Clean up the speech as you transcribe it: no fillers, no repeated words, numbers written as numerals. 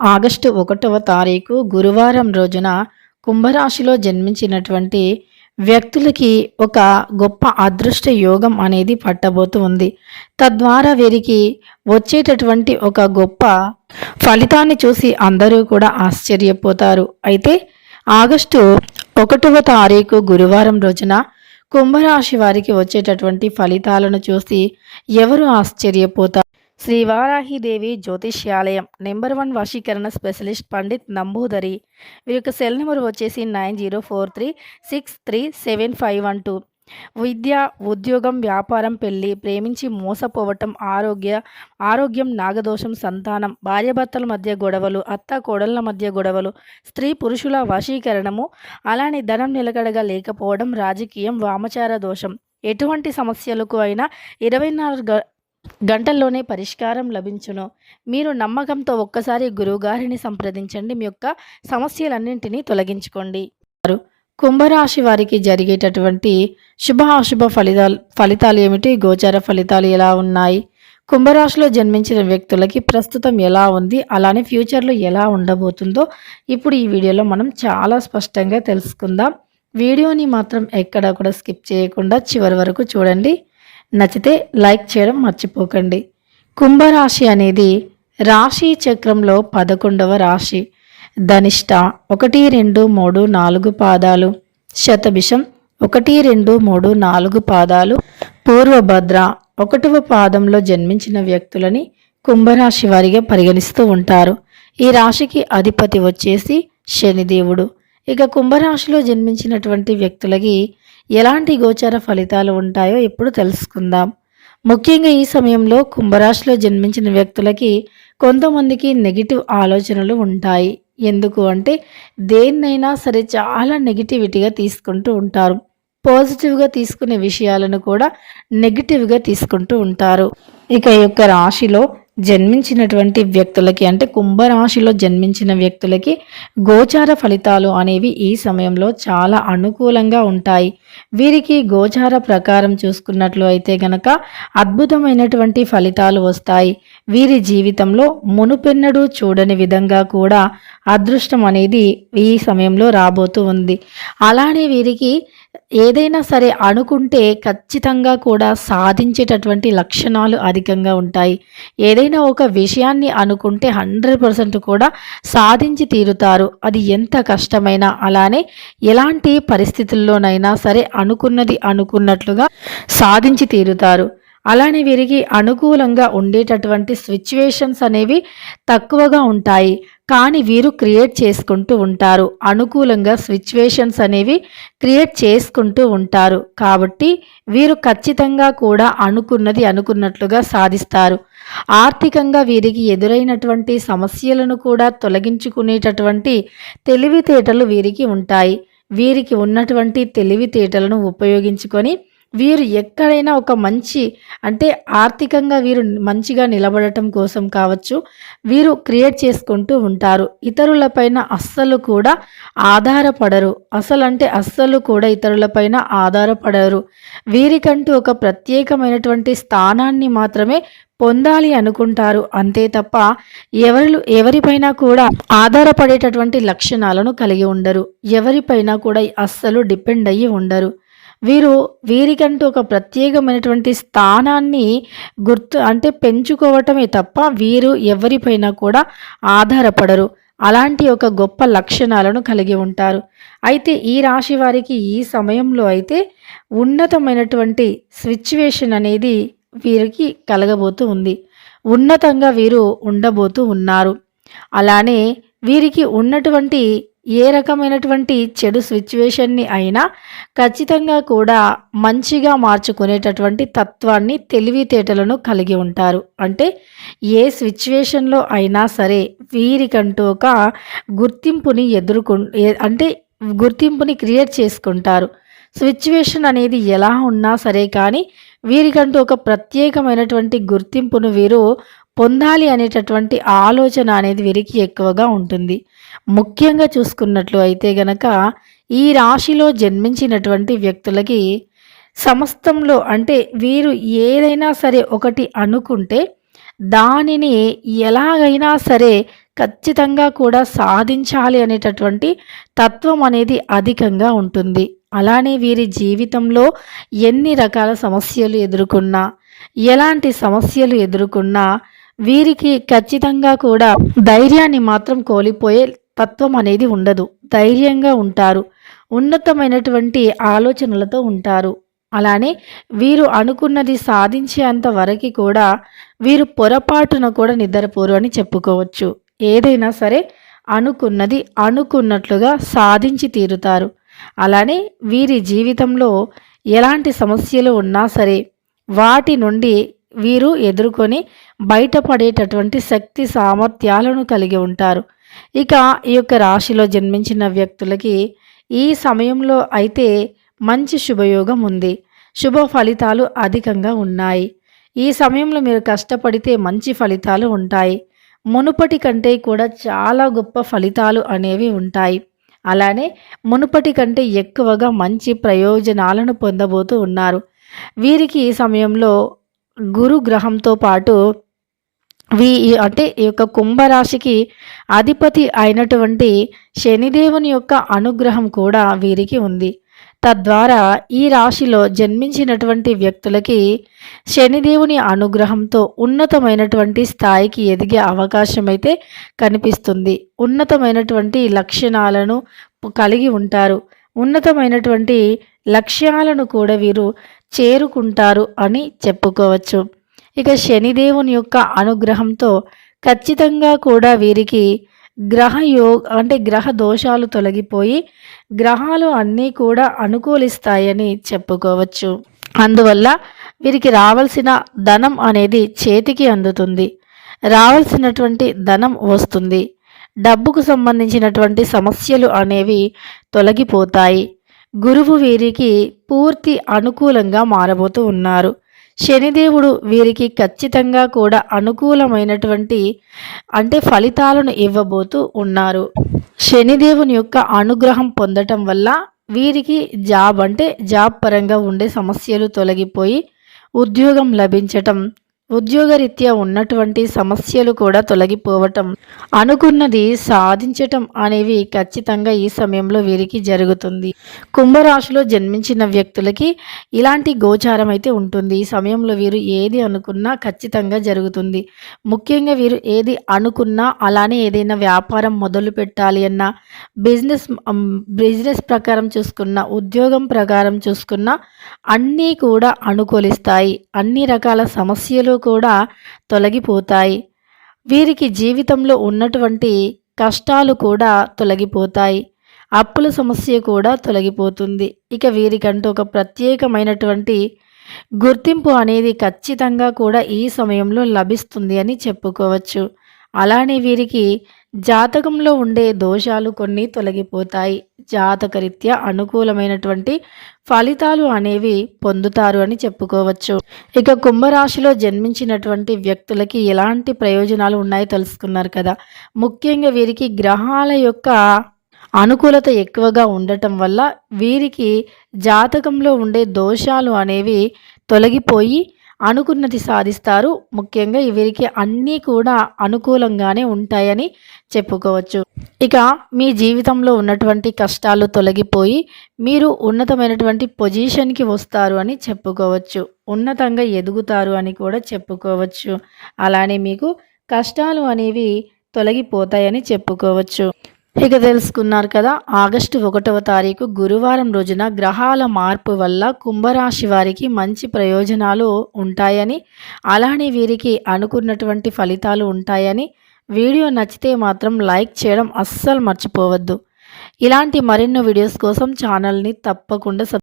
August 1వ తారీఖు గురువారం రోజున కుంభరాశిలో జన్మించినటువంటి వ్యక్తులకి ఒక గొప్ప అదృష్ట యోగం అనేది పట్టబోతూ ఉంది. తద్వారా వీరికి వచ్చేటటువంటి ఒక గొప్ప ఫలితాన్ని చూసి అందరూ కూడా ఆశ్చర్యపోతారు. అయితే ఆగస్టు 1వ తారీఖు గురువారం రోజున కుంభరాశి వారికి వచ్చేటటువంటి ఫలితాలను చూసి ఎవరు ఆశ్చర్యపోతారు? శ్రీ వారాహిదేవి జ్యోతిష్యాలయం నెంబర్ 1 వశీకరణ స్పెషలిస్ట్ పండిత్ నంబూదరి. వీరి యొక్క సెల్ నెంబర్ వచ్చేసి 9043637512. విద్య, ఉద్యోగం, వ్యాపారం, పెళ్లి, ప్రేమించి మోసపోవటం, ఆరోగ్యం, నాగదోషం, సంతానం, భార్యాభర్తల మధ్య గొడవలు, అత్త కోడళ్ల మధ్య గొడవలు, స్త్రీ పురుషుల వశీకరణము, అలానే ధనం నిలకడగా లేకపోవడం, రాజకీయం, వామచార దోషం, ఎటువంటి సమస్యలకు అయినా 24 గంటల్లోనే పరిష్కారం లభించును. మీరు నమ్మకంతో ఒక్కసారి గురువుగారిని సంప్రదించండి. మీ యొక్క సమస్యలన్నింటినీ తొలగించుకోండి. కుంభరాశి వారికి జరిగేటటువంటి శుభ అశుభ ఫలితాలు ఏమిటి? గోచార ఫలితాలు ఎలా ఉన్నాయి? కుంభరాశిలో జన్మించిన వ్యక్తులకి ప్రస్తుతం ఎలా ఉంది, అలానే ఫ్యూచర్లో ఎలా ఉండబోతుందో ఇప్పుడు ఈ వీడియోలో మనం చాలా స్పష్టంగా తెలుసుకుందాం. వీడియోని మాత్రం ఎక్కడా కూడా స్కిప్ చేయకుండా చివరి వరకు చూడండి. నచ్చితే లైక్ చేయడం మర్చిపోకండి. కుంభరాశి అనేది రాశి చక్రంలో 11వ రాశి. ధనిష్ట 1, 2, 3, 4 పాదాలు, శతభిషం 1, 2, 3, 4 పాదాలు, పూర్వభద్ర 1వ పాదంలో జన్మించిన వ్యక్తులని కుంభరాశి వారిగా పరిగణిస్తూ ఉంటారు. ఈ రాశికి అధిపతి వచ్చేసి శనిదేవుడు. ఇక కుంభరాశిలో జన్మించినటువంటి వ్యక్తులకి ఎలాంటి గోచార ఫలితాలు ఉంటాయో ఇప్పుడు తెలుసుకుందాం. ముఖ్యంగా ఈ సమయంలో కుంభరాశిలో జన్మించిన వ్యక్తులకి కొంతమందికి నెగిటివ్ ఆలోచనలు ఉంటాయి. ఎందుకు అంటే దేన్నైనా సరే చాలా నెగిటివిటీగా తీసుకుంటూ ఉంటారు. పాజిటివ్గా తీసుకునే విషయాలను కూడా నెగిటివ్గా తీసుకుంటూ ఉంటారు. ఇక ఈ యొక్క రాశిలో జన్మించినటువంటి వ్యక్తులకి అంటే కుంభరాశిలో జన్మించిన వ్యక్తులకి గోచార ఫలితాలు అనేవి ఈ సమయంలో చాలా అనుకూలంగా ఉంటాయి. వీరికి గోచార ప్రకారం చూసుకున్నట్లు అయితే గనక అద్భుతమైనటువంటి ఫలితాలు వస్తాయి. వీరి జీవితంలో మునుపెన్నడూ చూడని విధంగా కూడా అదృష్టం అనేది ఈ సమయంలో రాబోతూ ఉంది. అలానే వీరికి ఏదైనా సరే అనుకుంటే ఖచ్చితంగా కూడా సాధించేటటువంటి లక్షణాలు అధికంగా ఉంటాయి. ఏదైనా ఒక విషయాన్ని అనుకుంటే 100% కూడా సాధించి తీరుతారు. అది ఎంత కష్టమైనా, అలానే ఎలాంటి పరిస్థితుల్లోనైనా సరే అనుకున్నది అనుకున్నట్లుగా సాధించి తీరుతారు. అలానే వీరికి అనుకూలంగా ఉండేటటువంటి సిచ్యువేషన్స్ అనేవి తక్కువగా ఉంటాయి. కానీ వీరు క్రియేట్ చేసుకుంటూ ఉంటారు. అనుకూలంగా సిచ్యువేషన్స్ అనేవి క్రియేట్ చేసుకుంటూ ఉంటారు. కాబట్టి వీరు ఖచ్చితంగా కూడా అనుకున్నది అనుకున్నట్లుగా సాధిస్తారు. ఆర్థికంగా వీరికి ఎదురైనటువంటి సమస్యలను కూడా తొలగించుకునేటటువంటి తెలివితేటలు వీరికి ఉంటాయి. వీరికి ఉన్నటువంటి తెలివితేటలను ఉపయోగించుకొని వీరు ఎక్కడైనా ఒక మంచి అంటే ఆర్థికంగా వీరు మంచిగా నిలబడటం కోసం కావచ్చు, వీరు క్రియేట్ చేసుకుంటూ ఉంటారు. ఇతరులపైన అస్సలు కూడా ఆధారపడరు. అస్సలు కూడా ఇతరులపైన ఆధారపడరు. వీరికంటూ ఒక ప్రత్యేకమైనటువంటి స్థానాన్ని మాత్రమే పొందాలి అనుకుంటారు. అంతే తప్ప ఎవరిపైన కూడా ఆధారపడేటటువంటి లక్షణాలను కలిగి ఉండరు. ఎవరిపైన కూడా అస్సలు డిపెండ్ అయ్యి ఉండరు. వీరికంటూ ఒక ప్రత్యేకమైనటువంటి స్థానాన్ని పెంచుకోవటమే తప్ప వీరు ఎవరిపైన కూడా ఆధారపడరు. అలాంటి ఒక గొప్ప లక్షణాలను కలిగి ఉంటారు. అయితే ఈ రాశి వారికి ఈ సమయంలో అయితే ఉన్నతమైనటువంటి సిచ్యువేషన్ అనేది వీరికి కలగబోతూ ఉంది. ఉన్నతంగా వీరు ఉండబోతూ ఉన్నారు. అలానే వీరికి ఉన్నటువంటి ఏ రకమైనటువంటి చెడు సిచ్యువేషన్ని అయినా ఖచ్చితంగా కూడా మంచిగా మార్చుకునేటటువంటి తత్వాన్ని, తెలివితేటలను కలిగి ఉంటారు. అంటే ఏ సిచ్యువేషన్లో అయినా సరే వీరికంటూ ఒక గుర్తింపుని గుర్తింపుని క్రియేట్ చేసుకుంటారు. సిచ్యువేషన్ అనేది ఎలా ఉన్నా సరే కానీ వీరికంటూ ఒక ప్రత్యేకమైనటువంటి గుర్తింపును వీరు పొందాలి అనేటటువంటి ఆలోచన అనేది వీరికి ఎక్కువగా ఉంటుంది. ముఖ్యంగా చూసుకున్నట్లు అయితే గనక ఈ రాశిలో జన్మించినటువంటి వ్యక్తులకి సమస్తంలో వీరు ఏదైనా సరే ఒకటి అనుకుంటే దానిని ఎలాగైనా సరే ఖచ్చితంగా కూడా సాధించాలి అనేటటువంటి తత్వం అనేది అధికంగా ఉంటుంది. అలానే వీరి జీవితంలో ఎన్ని రకాల సమస్యలు ఎదుర్కొన్నా, ఎలాంటి సమస్యలు ఎదుర్కొన్నా వీరికి ఖచ్చితంగా కూడా ధైర్యాన్ని మాత్రం కోల్పోయే తత్వం అనేది ఉండదు. ధైర్యంగా ఉంటారు. ఉన్నతమైనటువంటి ఆలోచనలతో ఉంటారు. అలానే వీరు అనుకున్నది సాధించేంత వరకి కూడా వీరు పొరపాటున కూడా నిద్రపోరు అని చెప్పుకోవచ్చు. ఏదైనా సరే అనుకున్నది అనుకున్నట్లుగా సాధించి తీరుతారు. అలానే వీరి జీవితంలో ఎలాంటి సమస్యలు ఉన్నా సరే వాటి నుండి వీరు ఎదుర్కొని బయటపడేటటువంటి శక్తి సామర్థ్యాలను కలిగి ఉంటారు. ఇక ఈ యొక్క రాశిలో జన్మించిన వ్యక్తులకి ఈ సమయంలో అయితే మంచి శుభయోగం ఉంది. శుభ ఫలితాలు అధికంగా ఉన్నాయి. ఈ సమయంలో మీరు కష్టపడితే మంచి ఫలితాలు ఉంటాయి. మునుపటి కంటే కూడా చాలా గొప్ప ఫలితాలు అనేవి ఉంటాయి. అలానే మునుపటి కంటే ఎక్కువగా మంచి ప్రయోజనాలను పొందబోతూ ఉన్నారు. వీరికి ఈ సమయంలో గురు గ్రహంతో పాటు అంటే ఈ యొక్క కుంభరాశికి అధిపతి అయినటువంటి శనిదేవుని యొక్క అనుగ్రహం కూడా వీరికి ఉంది. తద్వారా ఈ రాశిలో జన్మించినటువంటి వ్యక్తులకి శనిదేవుని అనుగ్రహంతో ఉన్నతమైనటువంటి స్థాయికి ఎదిగే అవకాశం అయితే కనిపిస్తుంది. ఉన్నతమైనటువంటి లక్షణాలను కలిగి ఉంటారు. ఉన్నతమైనటువంటి లక్ష్యాలను కూడా వీరు చేరుకుంటారు అని చెప్పుకోవచ్చు. ఇక శనిదేవుని యొక్క అనుగ్రహంతో ఖచ్చితంగా కూడా వీరికి గ్రహ దోషాలు తొలగిపోయి గ్రహాలు అన్నీ కూడా అనుకూలిస్తాయని చెప్పుకోవచ్చు. అందువల్ల వీరికి రావాల్సిన ధనం అనేది చేతికి అందుతుంది. రావాల్సినటువంటి ధనం వస్తుంది. డబ్బుకు సంబంధించినటువంటి సమస్యలు అనేవి తొలగిపోతాయి. గురువు వీరికి పూర్తి అనుకూలంగా మారబోతూ ఉన్నారు. శనిదేవుడు వీరికి ఖచ్చితంగా కూడా అనుకూలమైనటువంటి ఫలితాలను ఇవ్వబోతూ ఉన్నారు. శనిదేవుని యొక్క అనుగ్రహం పొందటం వల్ల వీరికి జాబ్ పరంగా ఉండే సమస్యలు తొలగిపోయి ఉద్యోగం లభించటం, ఉద్యోగరీత్యా ఉన్నటువంటి సమస్యలు కూడా తొలగిపోవటం, అనుకున్నది సాధించటం అనేవి ఖచ్చితంగా ఈ సమయంలో వీరికి జరుగుతుంది. కుంభరాశిలో జన్మించిన వ్యక్తులకి ఇలాంటి గోచారం అయితే ఉంటుంది. ఈ సమయంలో వీరు ఏది అనుకున్నా ఖచ్చితంగా జరుగుతుంది. ముఖ్యంగా వీరు ఏది అనుకున్నా, అలానే ఏదైనా వ్యాపారం మొదలు పెట్టాలి అన్నా, బిజినెస్ ప్రకారం చూసుకున్నా, ఉద్యోగం ప్రకారం చూసుకున్నా అన్నీ కూడా అనుకూలిస్తాయి. అన్ని రకాల సమస్యలు కూడా తొలగిపోతాయి. వీరికి జీవితంలో ఉన్నటువంటి కష్టాలు కూడా తొలగిపోతాయి. అప్పుల సమస్య కూడా తొలగిపోతుంది. ఇక వీరికంటూ ఒక ప్రత్యేకమైనటువంటి గుర్తింపు అనేది ఖచ్చితంగా కూడా ఈ సమయంలో లభిస్తుంది అని చెప్పుకోవచ్చు. అలానే వీరికి జాతకంలో ఉండే దోషాలు కొన్ని తొలగిపోతాయి. జాతకరీత్యా అనుకూలమైనటువంటి ఫలితాలు అనేవి పొందుతారు అని చెప్పుకోవచ్చు. ఇక కుంభరాశిలో జన్మించినటువంటి వ్యక్తులకి ఎలాంటి ప్రయోజనాలు ఉన్నాయో తెలుసుకున్నారు కదా. ముఖ్యంగా వీరికి గ్రహాల యొక్క అనుకూలత ఎక్కువగా ఉండటం వల్ల వీరికి జాతకంలో ఉండే దోషాలు అనేవి తొలగిపోయి అనుకున్నది సాధిస్తారు. ముఖ్యంగా వీరికి అన్నీ కూడా అనుకూలంగానే ఉంటాయని చెప్పుకోవచ్చు. ఇక మీ జీవితంలో ఉన్నటువంటి కష్టాలు తొలగిపోయి మీరు ఉన్నతమైనటువంటి పొజిషన్కి వస్తారు అని చెప్పుకోవచ్చు. ఉన్నతంగా ఎదుగుతారు అని కూడా చెప్పుకోవచ్చు. అలానే మీకు కష్టాలు అనేవి తొలగిపోతాయని చెప్పుకోవచ్చు. ఇక తెలుసుకున్నారు కదా. ఆగస్టు 1వ తారీఖు గురువారం రోజున గ్రహాల మార్పు వల్ల కుంభరాశి వారికి మంచి ప్రయోజనాలు ఉంటాయని, అలానే వీరికి అనుకున్నటువంటి ఫలితాలు ఉంటాయని, వీడియో నచ్చితే మాత్రం లైక్ చేయడం అస్సలు మర్చిపోవద్దు. ఇలాంటి మరెన్నో వీడియోస్ కోసం ఛానల్ని తప్పకుండా